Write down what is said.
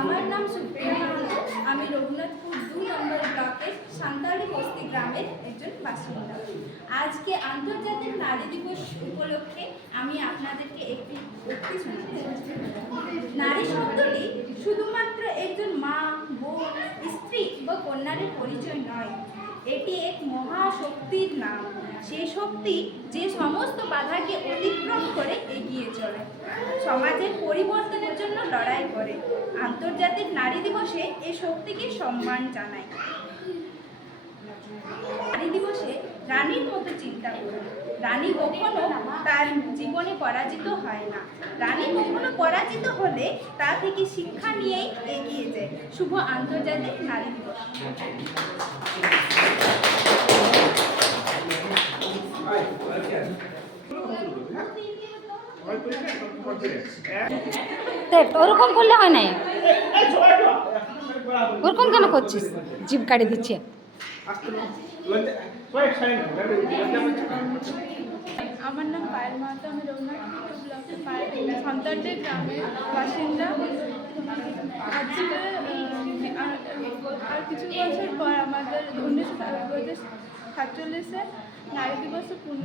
আমার নাম সুপ্রিয়া মাহাতো। আমি রঘুনাথপুর 2 নম্বর ব্লকের সান্তালি বস্তি গ্রামের একজন বাসিন্দা। আজকে আন্তর্জাতিক নারী দিবস উপলক্ষে আমি আপনাদেরকে একটি উক্তি শোনাচ্ছি। নারী শব্দটি শুধুমাত্র একজন মা, বোন, স্ত্রী বা কন্যার পরিচয় নয়, এটি এক মহাশক্তির নাম। সে শক্তি যে সমস্ত বাধাকে অতিক্রম করে এগিয়ে চলে, সমাজের পরিবর্তনের জন্য লড়াই করে। আন্তর্জাতিক নারী দিবসে এই শক্তিকে সম্মান জানাই। নারী দিবসে রানীর মতো চিন্তা করুন। রানী কখনো তার জীবনে পরাজিত হয় না। রানী কখনো পরাজিত হলে তা থেকে শিক্ষা নিয়েই এগিয়ে যায়। শুভ আন্তর্জাতিক নারী দিবস। ওরকম করলে হয় না, ওরকম কেন করছিস? জিভ কাটে দিচ্ছে। আমার নাম পায়েল মাহাতো। আমি রঘুনাথপুর ব্লকের সন্তানটি গ্রামের বাসিন্দা। আজকে আর কিছু বছর পর আমাদের 1947 নারী দিবসে পূর্ণ